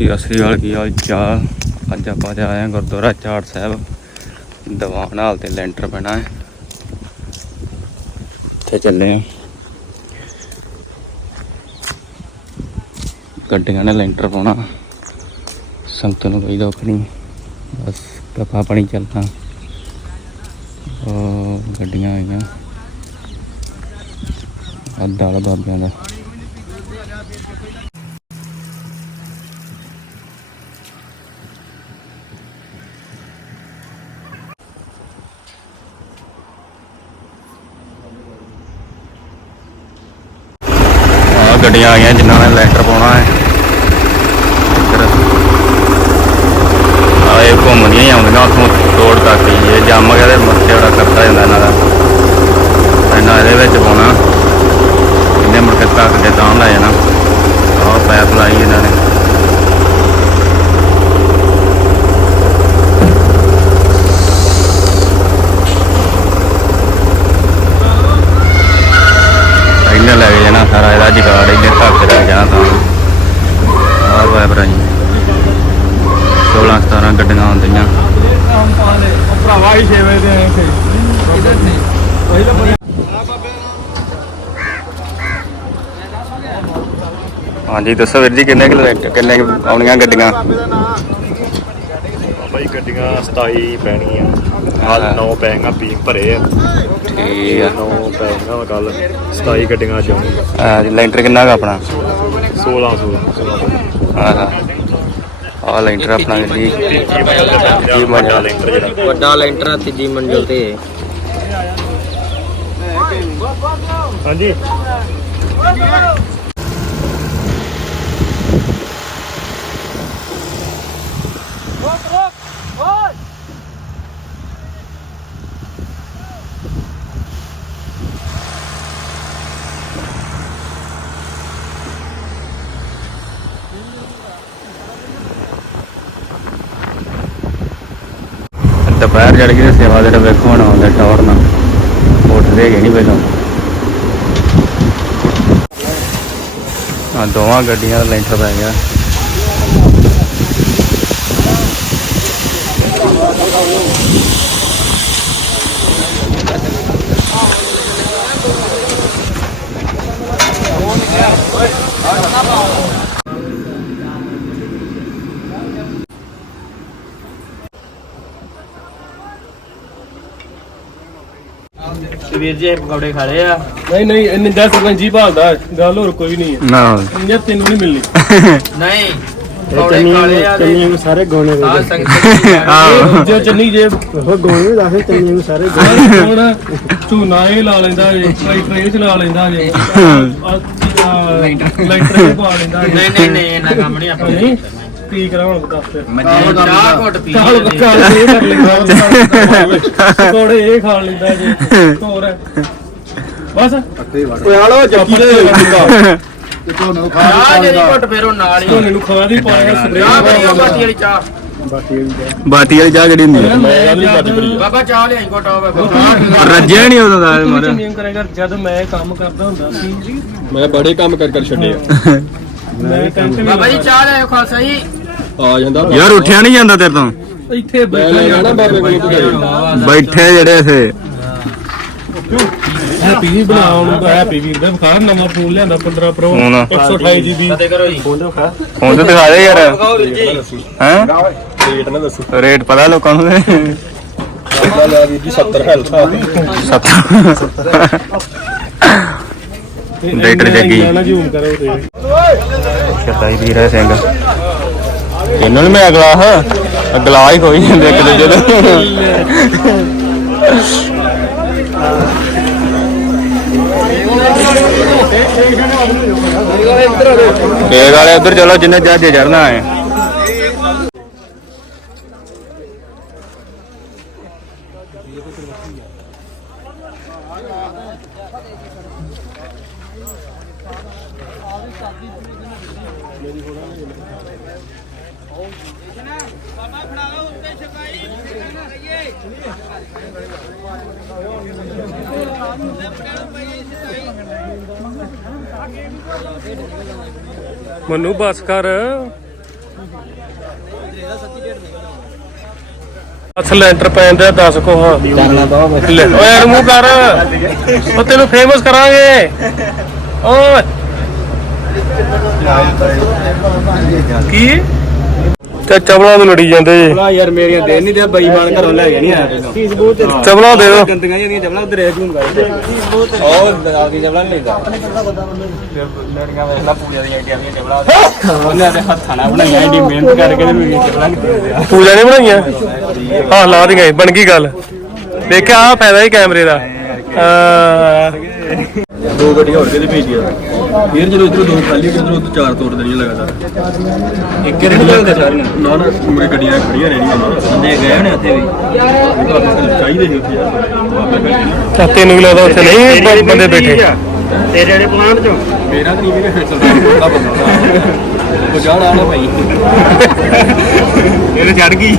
ਕੀ ਅਸਲੀ ਵਾਲ ਕੀ ਹਾਲ ਚਾਲ ਅੱਜ ਆਪਾਂ ਤੇ ਆਏ ਹਾਂ ਗੁਰਦੁਆਰਾ ਚਾੜ ਸਾਹਿਬ। ਦੀਵਾਨ ਹਾਲ ਤੇ ਲੈਂਟਰ ਪੈਣਾ ਹੈ। ਤੇ ਚੱਲੇ ਆ ਗੱਡੀਆਂ ਨੇ ਲੈਂਟਰ ਪਾਉਣਾ। ਸੰਗਤ ਨੂੰ ਕੋਈ ਦੁੱਖ ਨਹੀਂ। ਬਸ ਕਪਾ ਪਾਣੀ ਚੱਲਣਾ ਉਹ ਗੱਡੀਆਂ ਆਈਆਂ। ਅੱਧਾ ਵਾਲਾ ਬਾਬਿਆਂ ਦਾ। ਗੱਡੀਆਂ ਆ ਗਈਆਂ ਆਈਆਂ ਜਿਨ੍ਹਾਂ ਨੇ ਲੈਂਟਰ ਪਾਉਣਾ ਹੈ। ਇੱਧਰ ਘੁੰਮਦੀਆਂ ਹੀ ਆਉਂਦੀਆਂ ਉੱਥੋਂ ਤੋੜ ਤੱਕ ਹੀ। ਇਹ ਜੰਮ ਗਿਆ ਤੇ ਮੱਥੇ ਬੜਾ ਕਰਦਾ ਜਾਂਦਾ ਇਹਨਾਂ ਦਾ। ਇਹਨਾਂ ਇਹਦੇ ਵਿੱਚ ਪਾਉਣਾ ਇਹਨੇ ਮੁੜ ਕੇ ਤੱਕ ਕੇ ਤਾਂ ਲੈ ਜਾਣਾ ਆਹ ਪੈਪ ਲਾਈ ਇਹਨਾਂ ਨੇ ਇਹਨੇ ਲੈ ਕੇ ਜਾਣਾ ਸਾਰਾ ਇਹਦਾ ਜਗਾੜ ਇਹਨੇ ਤੱਕ ਲੈ ਜਾਣਾ ਤਾਂ ਆਹ ਪੈਪ ਰਾਈ 16 17 ਗੱਡੀਆਂ ਆਉਂਦੀਆਂ ਭਰਾਵਾ ਹੀ 6 ਵਜੇ ਦੇ ਆਏ ਥੇ ਕਿਧਰ ਥੇ ਵਹੀ ਤਾਂ ਹਾਂਜੀ ਦੱਸੋ ਵੀਰ ਜੀ ਕਿੰਨੇ ਕਿਲੇ ਕਿੰਨੇ ਕੁ ਆਉਣੀਆਂ ਗੱਡੀਆਂ? ਬਾਈ ਗੱਡੀਆਂ 27 ਪੈਣੀਆਂ। ਹਾਲ 9 ਪੈਣੀਆਂ ਪੀਕ ਭਰੇ ਆ। ਠੀਕ ਆ। 9 ਪੈਣੀਆਂ ਕੱਲ 27 ਗੱਡੀਆਂ ਅੱਜ ਆਉਣਗੀਆਂ ਆ ਜੀ ਲੈਂਟਰ ਕਿੰਨਾ ਗਾ ਆਪਣਾ? 16 16 16 ਆਹ ਆ ਲੈਂਟਰ ਆਪਣਾ ਜੀ। ਪੈਂਦਾ ਵੱਡਾ ਲੈਂਟਰ ਜਿਹੜਾ। ਵੱਡਾ ਲੈਂਟਰ ਆ ਤੀਜੀ ਮੰਜ਼ਿਲ ਤੇ ਹਾਂਜੀ। ਦੁਪਹਿਰ ਚੜ ਗਈ ਤੇ ਸੇਵਾ ਦੇ ਵੇਖੋ ਹੁਣ ਆਉਂਦੇ ਟਾਵਰ ਨਾਲ ਉੱਠਦੇ ਹੈਗੇ ਨਹੀਂ ਪਹਿਲਾਂ ਆ ਦੋਵਾਂ ਗੱਡੀਆਂ ਦਾ ਲੈਂਟਰ ਪੈ ਗਿਆ। ਵੀਰ ਜੀ ਪਕੌੜੇ ਖਾ ਲਏ ਆ। ਨਹੀਂ ਨਹੀਂ ਇੰਨੇ ਦਾ ਸਰਪੰਚ ਜੀ ਭਾਲਦਾ ਗੱਲ ਹੋਰ ਕੋਈ ਨਹੀਂ ਹੈ। ਨਾ। ਇੰਨੇ ਤੈਨੂੰ ਨਹੀਂ ਮਿਲਣੀ। ਨਹੀਂ ਪਕੌੜੇ ਖਾ ਲਏ ਆ ਤੇ ਨੂੰ ਸਾਰੇ ਗਾਉਣੇ ਆ ਸੰਗਤ ਦੀ ਆਹੋ। ਜੇ ਚੰਨੀ ਜੇ ਉਹ ਗਾਉਣੇ ਦੱਸੇ ਚੰਨੀ ਨੂੰ ਸਾਰੇ ਗਾਉਣੇ ਹੁਣ ਝੂਨਾ ਇਹ ਲਾ ਲੈਂਦਾ ਜੇ ਇਹ ਲੈਂਦਾ ਜੇ। ਲਾਈਟਰ ਇਹ ਪਾ ਲੈਂਦਾ ਜੇ। ਨਹੀਂ ਨਹੀਂ ਨਹੀਂ ਇਹਨਾਂ ਕੰਮ ਨਹੀਂ ਆਪਾਂ ਨਹੀਂ? ਕੀ ਕਰਾਉਣ ਦੱਸ ਚਾਹ ਘੁੱਟ ਪੀ ਚਾਲ ਲਈ ਬੱਕਾ ਇਹ ਕਰ ਲੈਂਦਾ ਕੋੜੇ ਇਹ ਖਾ ਲੈਂਦਾ ਜੇ ਹੋਰ। ਬਸ। ਓਏ ਹਾਲੋ ਜੱਫੀ ਦੇ। ਚਾਹ ਜਿਹੜੀ ਘੁੱਟ ਫੇਰ ਉਹ ਨਾਲ ਹੀ ਤੁਹਾਨੂੰ ਨੂੰ ਖਵਾ ਦੀ ਪਾਇਆ ਚਾਹ ਬਾਤੀ ਵਾਲੀ ਚਾਹ। ਬਾਤੀ ਵਾਲੀ ਚਾਹ। ਕਿਹੜੀ ਹੁੰਦੀ ਹੈ ਬਾਬਾ ਚਾਹ ਲਿਆਈ ਘੁੱਟ ਆ ਬਾਬਾ। ਰੱਜਿਆ ਨਹੀਂ ਉਹਦਾ ਦਾ ਮਾਰੇ ਕਰੇਗਾ ਜਦ ਮੈਂ ਕੰਮ ਕਰਦਾ ਹੁੰਦਾ ਸੀ। ਮੈਂ ਬੜੇ ਕੰਮ ਕਰ ਕਰ ਛੱਡੇ ਬਾਬਾ ਜੀ ਚਾਹ ਲਿਆਓ ਖਾਲਸਾ ਜੀ। ਆ ਜਾਂਦਾ ਯਾਰ ਉੱਠਿਆ ਨਹੀਂ ਜਾਂਦਾ ਤੇਰੇ ਤੋਂ। ਇੱਥੇ ਬੈਠਾ ਜਾਣਾ ਬਾਬੇ ਕੋਲ ਭਜਾਈ ਬੈਠੇ ਜਿਹੜੇ ਇਥੇ। ਹੈਪੀ ਵੀ ਬਣਾਉਣ ਹੈਪੀ ਵੀਰ ਦਾ ਵਿਖਾ ਨਵਾਂ ਫੋਨ ਲਿਆਂਦਾ 15 ਪ੍ਰੋ ਫੋਨ। 128 ਜੀਬੀ ਕਰੋ ਜੀ ਹੁਣ ਤੇ ਦਿਖਾ ਦੇ ਯਾਰ। ਹੈ? ਰੇਟ ਨਾ ਦੱਸੋ। ਰੇਟ ਪਤਾ ਲੋਕਾਂ ਨੂੰ ਅੱਲਾ ਲਾ ਵੀਰ ਜੀ 70 ਹੈਲਥ ਆ ਸੱਤ ਡਾਕਟਰ ਜੱਗੀ। ਨਾ ਜ਼ੂਮ ਕਰੋ ਤੇ। ਸ਼ਤਾਈ ਵੀਰ ਸਿੰਘ। ਇਹਨੂੰ ਨੂੰ ਮੈਂ ਗਲਾਸ ਗਲਾਸ ਹੀ ਖੋਈ ਜਾਂਦੇ ਇੱਕ ਦੂਜੇ ਦੇ ਕੇਕ ਵਾਲੇ ਉਧਰ ਚਲੋ, ਜਿੰਨੇ ਜਹਾਜ਼ ਚੜਨਾ ਹੈ। ਮਨੂੰ ਬਸ ਕਰ ਅਸਲ ਲੈਂਟਰ ਪੈਂਦਾ 10 ਕੋ ਹਾਂ। ਲੈ, ਓਏ ਯਾਰ ਮੂੰਹ ਕਰ। ਉਹ ਤੈਨੂੰ ਫੇਮਸ ਕਰਾਂਗੇ। ਓਏ। ਕੀ? ਤੇ ਚਵਲਾ ਨੂੰ ਲੜੀ ਜਾਂਦੇ ਜੀ। ਆ ਯਾਰ ਮੇਰੀਆਂ ਦੇ ਨਹੀਂ ਦੇ ਬੇਈਮਾਨ ਘਰੋਂ ਲੈ ਗਏ ਨਹੀਂ ਆਇਆ ਪਹਿਲਾਂ ਚਵਲਾ ਦੇ ਦੋ ਗੰਦੀਆਂ ਜਿਹੜੀਆਂ ਜਮਲਾ ਉਧਰ ਰੇਸ ਨੂੰ ਗਾਈ ਉਹ ਆ ਕੇ ਜਮਲਾ ਨਹੀਂ ਲੈਂਦਾ ਫਿਰ ਲੜੀਆਂ ਵੇਖਦਾ ਪੂਜਾ ਦੀ ਆਈਡੀਆ ਵੀ ਜਮਲਾ ਉਹਨੇ ਆਪਣੇ ਹੱਥਾਂ ਨਾਲ ਬਣਾਈਆਂ ਐਡੀ ਮਿਹਨਤ ਕਰਕੇ ਤੇ ਵੀ ਜਮਲਾ ਨਹੀਂ ਦਿੰਦੇ ਪੂਜਾ ਨੇ ਬਣਾਈਆਂ? ਹਾਂ ਲਾ ਦੀਆਂ ਬਣ ਗਈ ਗੱਲ। ਦੇਖਿਆ ਆ ਫਾਇਦਾ ਹੀ ਕੈਮਰੇ ਦਾ। ਦੋ ਗੱਡੀਆਂ ਹੋਰ ਕਿਤੇ ਭੇਜੀਆਂ? ਫਿਰ ਜਦੋਂ ਇਧਰੋਂ ਦੋ ਖਾਲੀ ਇਧਰੋਂ ਉਧਰ ਚਾਰ ਤੋੜ ਦੇਣੀਆਂ ਲਗਾਤਾਰ? ਇੱਕ ਰੇਡ ਲੱਗਦਾ ਸਾਰੀਆਂ ਨਾ? ਨਾ ਮੇਰੇ ਗੱਡੀਆਂ ਖੜੀਆਂ ਰਹਿਣੀਆਂ ਬੰਦੇ ਗਏ ਹੋਣੇ ਉੱਥੇ ਵੀ? ਚਾਹੀਦੇ ਸੀ ਉੱਥੇ ਯਾਰ। ਤਾਂ ਤੈਨੂੰ ਵੀ ਲੱਗਦਾ ਉੱਥੇ ਨਹੀਂ ਬੰਦੇ ਬੈਠੇ। ਤੇਰੇ ਜਿਹੜੇ ਪਲਾਂਟ ਚੋਂ? ਮੇਰਾ ਤਾਂ ਨਹੀਂ ਮੇਰੇ ਸਰਦਾਰ ਦਾ ਬੰਦਾ ਉਹ ਜਾਣ ਆਣਾ ਭਾਈ। ਇਹਨੇ ਚੜ ਗਈ।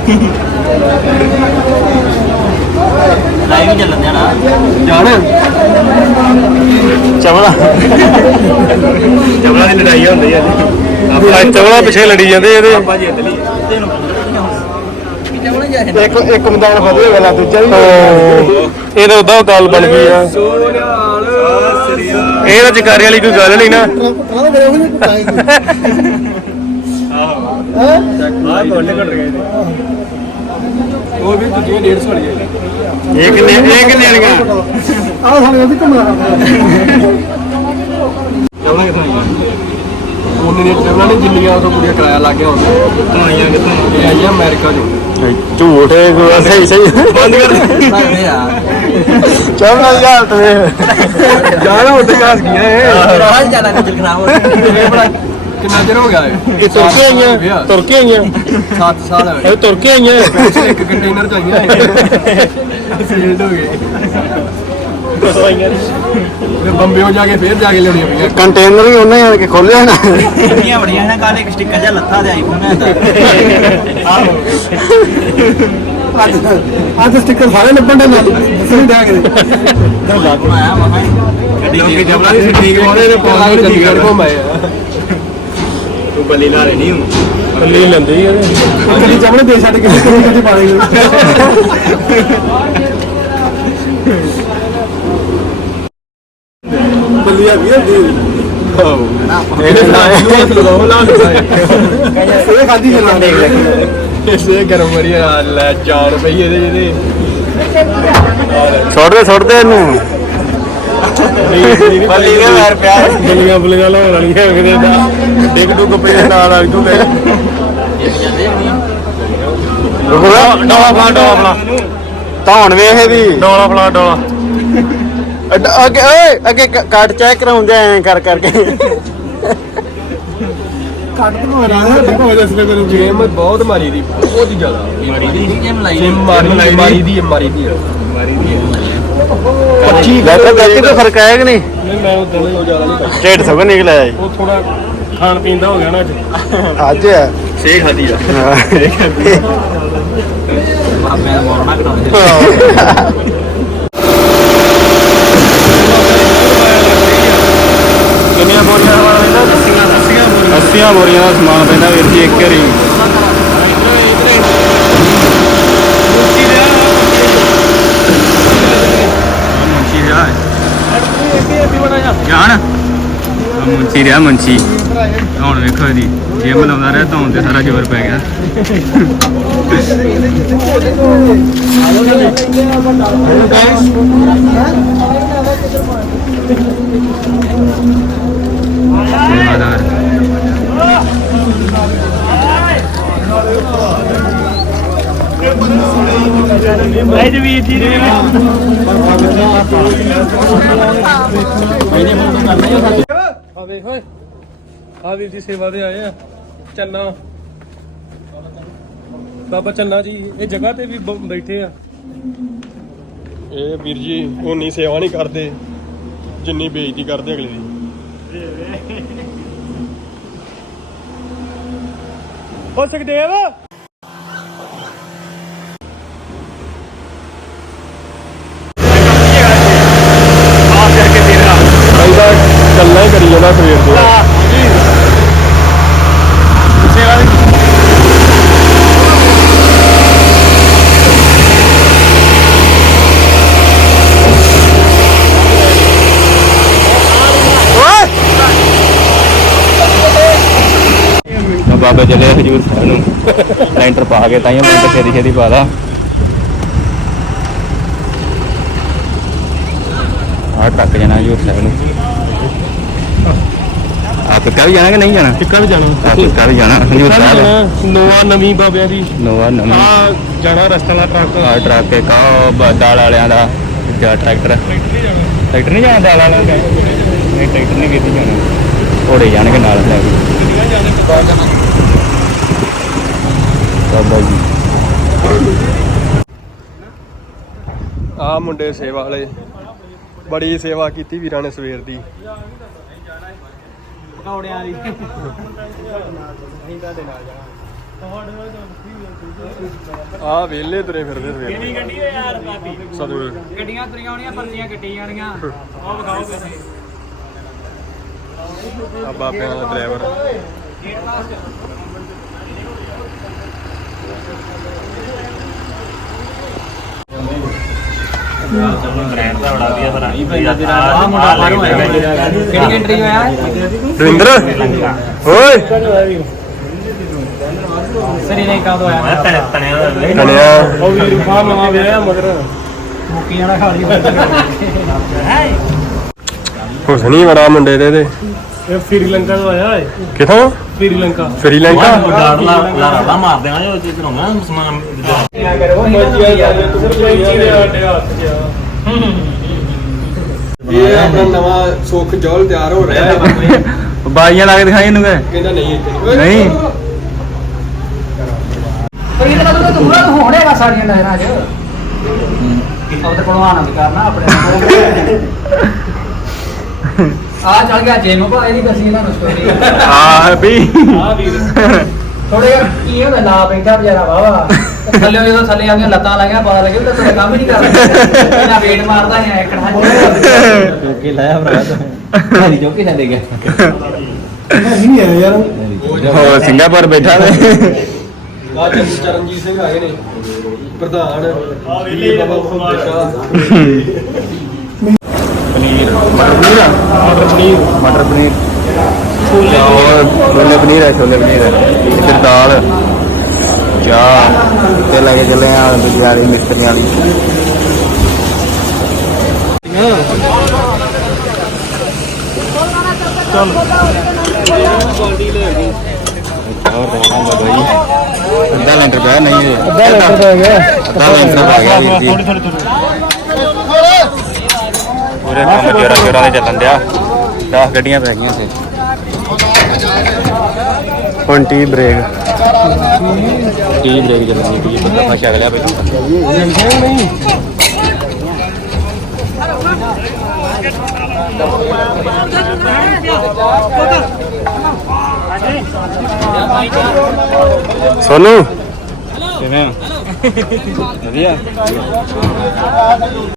ਲਾਈਵ ਹੀ ਚੱਲਣ ਦੇਣਾ। ਜਾਣ। ਚਵਲਾ। ਚਵਲਾ ਦੀ ਲੜਾਈ ਹੁੰਦੀ ਹੈ ਆ ਚਵਲਾ ਪਿੱਛੇ ਲੜੀ ਜਾਂਦੇ ਇਹਦੇ। ਆਪਾਂ ਜਿੱਤ ਲਈ। ਇੱਕ ਇੱਕ ਮੈਦਾਨ ਵਧੇ ਵਾਲਾ ਦੂਜਾ ਇਹ ਤਾਂ ਉਦਾਂ ਗੱਲ ਬਣ ਗਈ ਆ। ਇਹ ਤਾਂ ਜਕਾਰੇ ਵਾਲੀ ਕੋਈ ਗੱਲ ਨਹੀਂ ਨਾ। ਆਹ ਕੋਲੇ ਘਟ ਗਏ ਨੇ ਉਹ ਵੀ ਦੂਜੀਆਂ 150 ਵਾਲੀਆਂ ਇਹ ਕਿੰਨੇ ਇਹ ਕਿੰਨੇ ਵਾਲੀਆਂ? ਜਮਣਾ ਕਿਥੋਂ ਆਈਆਂ ਉਹਨੇ ਨੇ ਜਮਣਾ ਨੇ ਜਿੰਨੀਆਂ ਉਦੋਂ ਕੁੜੀਆਂ ਕਿਰਾਇਆ ਲੱਗ ਗਿਆ ਹੁੰਦਾ ਕਿੱਥੋਂ ਆਈਆਂ ਕਿੱਥੋਂ ਇਹ ਆਈਆਂ ਅਮਰੀਕਾ ਚੋਂ। ਝੂਠ ਹੈ ਸਹੀ ਸਹੀ। ਬੰਦ ਕਰ। ਸਕਦੇ ਆ ਚਵਲਾ ਦੀ ਹਾਲਤ ਵੇ ਜਾਣਾ ਉੱਤੇ ਘਾਸ ਗਿਆ ਇਹ? ਰਾਜ ਜਾਣਾ ਇਹ ਬੜਾ ਕਿੰਨਾ ਚਿਰ ਹੋ ਗਿਆ ਇਹ? ਤੁਰ ਕੇ ਆਈਆਂ ਤੁਰ ਕੇ ਆਈਆਂ। 7 ਸਾਲ ਹੋਏ ਇਹ ਤੁਰ ਕੇ ਆਈਆਂ ਇੱਕ ਕੰਟੇਨਰ ਚ ਆਈਆਂ ਸੀਲਡ ਹੋ ਗਏ। ਤੇ ਬੰਬੇ ਜਾ ਕੇ ਫੇਰ ਜਾ ਕੇ ਲਿਆਉਣੀਆਂ ਪਈਆਂ। ਕੰਟੇਨਰ ਵੀ ਉਹਨੇ ਆਣ ਕੇ ਖੋਲਿਆ ਨਾ। ਬੜੀਆਂ ਬੜੀਆਂ ਨਾ ਕਾਲੇ ਇੱਕ ਸਟicker ਜਿਹਾ ਲੱਥਾ ਦੇ ਆਈਫੋਨ ਹੈ ਅੱਜ ਸਟicker ਸਾਰੇ ਲੱਭਣ ਦੇ ਨਾਲ। ਦੱਸਣੀ ਦਿਆ ਕੇ ਆਈਫੋਨ ਆਇਆ ਮਹਾ ਲੋਕੀ ਜਮਲਾ ਦੀ ਠੀਕ ਉਹਨੇ ਨੇ ਪਾਉਣਾ ਚੰਡੀਗੜ੍ਹ ਘੁੰਮਾਏ ਆ। ਤੂੰ ਬੱਲੀ ਨਾਲੇ ਨਹੀਂ ਹੁਣ। ਕੱਲੀ ਲੈਂਦੇ ਹੀ ਇਹਦੇ ਕਦੀ ਜਮਲੇ ਦੇ ਛੱਡ ਕੇ ਕਿੱਥੇ ਕਿੱਥੇ ਪਾ ਲਈ ਬੱਲੀਆ ਵੀ ਹੁੰਦੀ ਇਹਨੇ ਨਾ ਲਗਾਓ ਲਾ ਇਹ ਖਾਦੀ ਚੱਲਣ ਦੇਖ ਲੈ ਇਸੇ ਗਰਮ ਮਰੀ ਲੈ 4 ਰੁਪਏ ਇਹਦੇ ਜਿਹਦੇ ਛੋੜ ਦੇ ਛੋੜ ਦੇ ਇਹਨੂੰ। ਬੱਲੀ ਦੇ ਮਾਰ ਪਿਆ। ਬਲੀਆਂ ਬਲੀਆਂ ਲਾਉਣ ਵਾਲੀਆਂ ਕਿਤੇ ਦਾ ਡਿੱਗ ਡੁੱਗ ਪਏ ਨਾਲ ਆ ਤੂੰ ਲੈ ਰੁਕੋ। ਡੋਲਾ ਫਲਾ ਡੋਲਾ ਫਲਾ ਧੌਣ ਵੇਖ ਇਹਦੀ। ਡੋਲਾ ਫਲਾ ਡੋਲਾ। ਅੱਡ- ਅੱਗੇ ਓਏ ਅੱਗੇ ਕ- ਕੱਟ ਚੈੱਕ ਕਰਾਉਂਦੇ ਐ ਕਰ ਕਰਕੇ ਕੱਟ ਮਾਰਾ ਦੇਖੋ ਦੱਸਦੇ ਮੈਨੂੰ ਗੇਮ ਬਹੁਤ ਮਾਰੀ ਦੀ। ਬਹੁਤ ਹੀ ਜ਼ਿਆਦਾ। ਮਾਰੀ ਦੀ ਗੇਮ ਲਾਈ ਮਾਰੀ ਦੀ ਮਾਰੀ ਦੀ ਹੈ। ਮਾਰੀ ਦੀ। 25 ਡਾਕਟਰ ਦੇਖੀ ਤਾਂ ਫ਼ਰਕ ਆਇਆ ਕਿ ਨਹੀਂ? ਨਹੀਂ ਮੈਂ ਉਦੋਂ ਬਹੁਤ ਜ਼ਿਆਦਾ ਨਹੀਂ ਕਰਦਾ। ਢਿੱਡ ਸਗੋਂ ਨਿਕਲਿਆ ਜੀ। ਉਹ ਥੋੜਾ ਖਾਣ ਪੀਣ ਦਾ ਹੋ ਗਿਆ ਨਾ ਅੱਜ। ਅੱਜ ਹੈ। ਸੇ ਖਾਦੀ ਆ। ਬਾਬਿਆਂ ਦਾ ਮੋਰਨਾ ਕਰਾਉਂਦੇ ਕਿੰਨੀਆਂ ਬੋਰੀਆਂ ਦਾ ਪੈਂਦਾ? 80 80 ਬੋਰੀਆਂ ਦਾ ਸਮਾਨ ਪੈਂਦਾ ਵੀਰ ਜੀ ਇੱਕ ਵਾਰੀ ਮੁੰਚੀ ਰਿਹਾ ਜਾਣ। ਮੁੰਚੀ ਰਿਹਾ ਮੁੰਚੀ ਹੁਣ ਵੇਖੋ ਇਹਦੀ। ਜਿਮ ਲਾਉਂਦਾ ਰਿਹਾ, ਧੌਣ ਤੇ ਸਾਰਾ ਜ਼ੋਰ ਪੈ ਗਿਆ। ਸੇਵਾਦਾਰ ਆ ਵੇਖ ਓਏ। ਆ ਵੀਰ ਜੀ ਸੇਵਾ ਦੇ ਆਏ ਆ। ਚੰਨਾ। ਬਾਬਾ ਚੰਨਾ ਜੀ ਇਹ ਜਗ੍ਹਾ ਤੇ ਵੀ ਬੈਠੇ ਆ। ਇਹ ਵੀਰ ਜੀ ਉਨੀ ਸੇਵਾ ਨਹੀਂ ਕਰਦੇ। ਜਿੰਨੀ ਬੇਇੱਜ਼ਤੀ ਕਰਦੇ ਅਗਲੇ ਦੀ। ਹੋ ਸਕਦੇਵ ਇਹਦਾ ਗੱਲਾਂ ਹੀ ਕਰੀ ਜਾਂਦਾ ਸਵੇਰ ਦੇ ਸੇਵਾ ਦੀ ਬਾਬੇ ਚਲੇ ਹਜੂਰ ਸਾਹਿਬ ਨੂੰ। ਲੈਂਟਰ ਪਾ ਕੇ ਤਾਂ ਹੀ ਮੈਂ ਛੇਤੀ ਛੇਤੀ ਪਾ ਲਾ ਆ ਟੱਕ ਜਾਣਾ ਹਜੂਰ ਸਾਹਿਬ ਨੂੰ। ਆ ਪਿੱਕਾ ਵੀ ਜਾਣਾ ਕਿ ਨਹੀਂ ਜਾਣਾ? ਟਿੱਕਾ ਵੀ ਜਾਣਾ। ਆ ਪਿੱਕਾ ਵੀ ਜਾਣਾ ਹਜੂਰ ਟਿੱਕਾ ਸਾਹਿਬ। ਨੋਆ ਨਵੀਂ ਬਾਬਿਆਂ ਦੀ। ਨੋਵਾ ਨਵਾਂ। ਆ ਜਾਣਾ ਰਸਤਾ ਵਾਲਾ ਟਰੱਕ। ਆ ਟਰੱਕ ਇੱਕ ਆ ਦਾਲ ਵਾਲਿਆਂ ਦਾ ਜਾਂ ਟਰੈਕਟਰ। ਟਰੈਕਟਰ ਨਹੀਂ ਜਾਣਾ ਦਾਲ ਵਾਲਿਆਂ ਦਾ? ਨਹੀਂ ਟਰੈਕਟਰ ਨਹੀਂ ਕਿਤੇ ਜਾਣਾ। ਘੋੜੇ ਜਾਣਗੇ ਨਾਲ ਲੈ ਕੇ। ਬਾਬਾ ਜੀ। ਆ ਮੁੰਡੇ ਸੇਵਾ ਵਾਲੇ ਬੜੀ ਸੇਵਾ ਕੀਤੀ ਵੀਰਾਂ ਨੇ ਸਵੇਰ ਦੀ। ਪਕੌੜਿਆਂ ਦੀ। ਆ ਵੇਲੇ ਤੁਰੇ ਫਿਰਦੇ ਸਵੇਰ ਕਿਹੜੀ ਗੱਡੀ ਹੈ ਯਾਰ ਬਾਬੀ ਸਤਿਗੁਰ। ਗੱਡੀਆਂ ਤੁਰੀਆਂ ਹੋਣੀਆਂ ਪਰਚੀਆਂ ਕੱਟੀ ਜਾਣੀਆਂ। ਉਹ ਵਿਖਾਓ ਪੈਸੇ ਆ ਬਾਬਿਆਂ ਦਾ ਡਰਾਈਵਰ ਆ ਮੁੰਡਾ ਬਾਹਰੋਂ ਆਇਆ ਕਿਹੜੀ ਕੰਟਰੀ ਹੋਇਆ ਰਵਿੰਦਰ ਓਏ ਸ੍ਰੀਲੰਕਾ ਤੋਂ ਆਇਆ ਕਲਿਆ ਉਹ ਵੀਰ ਬਾਹਰ ਨਵਾਂ ਵਿਆਹ ਮਗਰ। ਮੁੱਕੀਆਂ ਦਾ ਖਾਲੀ ਹੁਸਨੀ ਬੜਾ ਮੁੰਡੇ ਦੇ ਤੇ ਇਹ ਸ੍ਰੀਲੰਕਾ ਤੋਂ ਆਇਆ ਹੈ ਕਿਥੋਂ? ਸ੍ਰੀਲੰਕਾ। ਸ੍ਰੀਲੰਕਾ? ਲਾੜਾ ਮਾਰ ਦੇਣਾ ਜੋ ਚੀਜ਼ ਨੂੰ ਨਾ ਸਮਾਨ ਇਹ ਆਪਣਾ ਨਵਾਂ ਸੁੱਖ ਜੋਲ ਤਿਆਰ ਹੋ ਰਿਹਾ ਹੈ। ਬਾਈਆਂ ਲਾ ਕੇ ਦਿਖਾਈ ਇਹਨੂੰ ਕਿ ਕਹਿੰਦਾ ਨਹੀਂ ਇੱਥੇ। ਨਹੀਂ। ਪਰ ਇਹ ਤਾਂ ਤੂੰ ਤੂੰ ਹੋਣੇਗਾ ਸਾਰੀਆਂ ਨਜ਼ਰਾਂ 'ਚ। ਉਹ ਤਾਂ ਭਲਵਾਨ ਵੀ ਕਰਨਾ ਆਪਣੇ ਆ ਚੱਲ ਗਿਆ ਜਿਮ ਭਾ ਇਹਦੀ ਦੱਸੀ ਇਹਨਾਂ ਨੂੰ ਸਟੋਰੀ ਆ ਵੀ। ਆ ਵੀਰ। ਥੋੜੇ ਜਿਹਾ ਕੀ ਹੁੰਦਾ ਲਾ ਬੈਠਾ ਵਿਚਾਰਾ ਵਾਵਾ ਥੱਲੇ ਜਦੋਂ ਥੱਲੇ ਆ ਕੇ ਲੱਤਾਂ ਲੱਗਿਆ ਪਤਾ ਲੱਗਿਆ ਵੀ ਤਾਂ ਤੇਰਾ ਕੰਮ ਹੀ ਨਹੀਂ ਕਰਦਾ। ਇਹਨਾਂ ਵੇਟ ਮਾਰਦਾ ਹੈ ਇੱਕ ਨਾ ਕੀ ਲਾਇਆ ਭਰਾ ਤੂੰ। ਹਰੀ ਜੋ ਕੀ ਛੱਡੇ ਗਿਆ। ਨਹੀਂ ਹੈ ਯਾਰ। ਹੋ ਸਿੰਗਾਪੁਰ ਬੈਠਾ ਵੇ। ਆ ਚਰਨਜੀਤ ਸਿੰਘ ਆਏ ਨੇ। ਪ੍ਰਧਾਨ। ਆ ਵੇਲੇ ਬਾਬਾ ਫੁੱਲ ਸ਼ਾਹ ਪਨੀਰ ਆ? ਮਟਰ ਪਨੀਰ। ਮਟਰ ਪਨੀਰ। ਛੋਲੇ ਛੋਲੇ ਪਨੀਰ ਹੈ ਛੋਲੇ ਪਨੀਰ ਹੈ ਇੱਧਰ ਦਾਲ ਚਾਹ ਤੇ ਲੈ ਕੇ ਚੱਲੇ ਆ ਦੂਜੀ ਵਾਲੀ ਮਿਸਤਰੀ ਵਾਲੀ। ਅੱਧਾ ਲੈਂਟਰ ਪਿਆ ਨਹੀਂ ਅੱਧਾ ਲੈਂਟਰ ਪੈ ਗਿਆ। ਅੱਧਾ ਲੈਂਟਰ ਪੈ ਗਿਆ ਵੀਰ ਜੀ। ਪੂਰੇ ਕੰਮ ਜੋਰਾ ਜੋਰਾ ਦੇ ਚੱਲਣ ਡਿਆ। 10 ਗੱਡੀਆਂ ਪੈ ਗਈਆਂ ਤੇ ਹੁਣ ਟੀ ਬ੍ਰੇਕ। ਟੀ ਬ੍ਰੇਕ ਚੱਲਣੀ ਟੀ ਬੰਦਾ ਫਸ਼ਾ ਲਿਆ ਬਈ ਸੋਨੂ? ਕਿਵੇਂ ਆ? ਵਧੀਆ।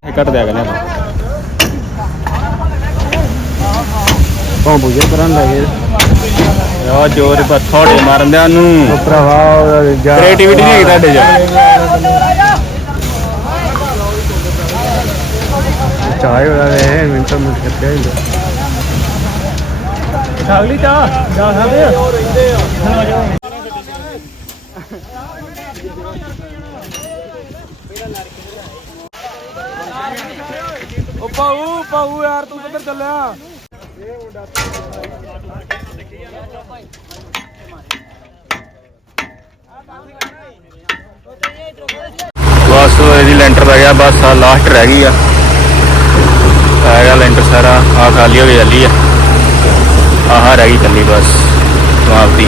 ਇਹ ਕੱਟ ਦਿਆ ਕਰਨੇ ਕੌਂ ਬੁਝੇ ਕਰਨ ਲੱਗੇ ਯਾ ਜੋਰ ਪਰ ਥੋੜੇ ਮਾਰਨ ਦਿਆਂ ਨੂੰ। ਭਰਾਵਾ ਕ੍ਰੀਏਟੀਵਿਟੀ ਨਹੀਂ ਹੈਗੀ ਤੁਹਾਡੇ ਚ? ਚਾਹ ਹੋਇਆ ਵੇ ਮਿੰਟ ਮਿੰਟ ਕਿੱਥੇ ਹੁੰਦਾ। ਛਾਗਲੀ ਚਾ ਜਾ ਸਕਦੇ ਆ? ਉਹ ਪਾਉ ਪਾਉ ਯਾਰ ਤੂੰ ਕਿੱਧਰ ਚੱਲਿਆ? ਬਸ ਇਹਦੀ ਲੈਂਟਰ ਪੈ ਗਿਆ, ਬਸ ਆ ਲਾਸਟ ਰਹਿ ਗਈ ਆ। ਪੈ ਲੈਂਟਰ ਸਾਰਾ ਆ ਖਾਲੀ ਹੋ ਗਈ ਚੱਲੀ ਆ। ਆਹ ਰਹਿ ਗਈ ਚੱਲੀ ਬਸ ਸਮਾਪਤੀ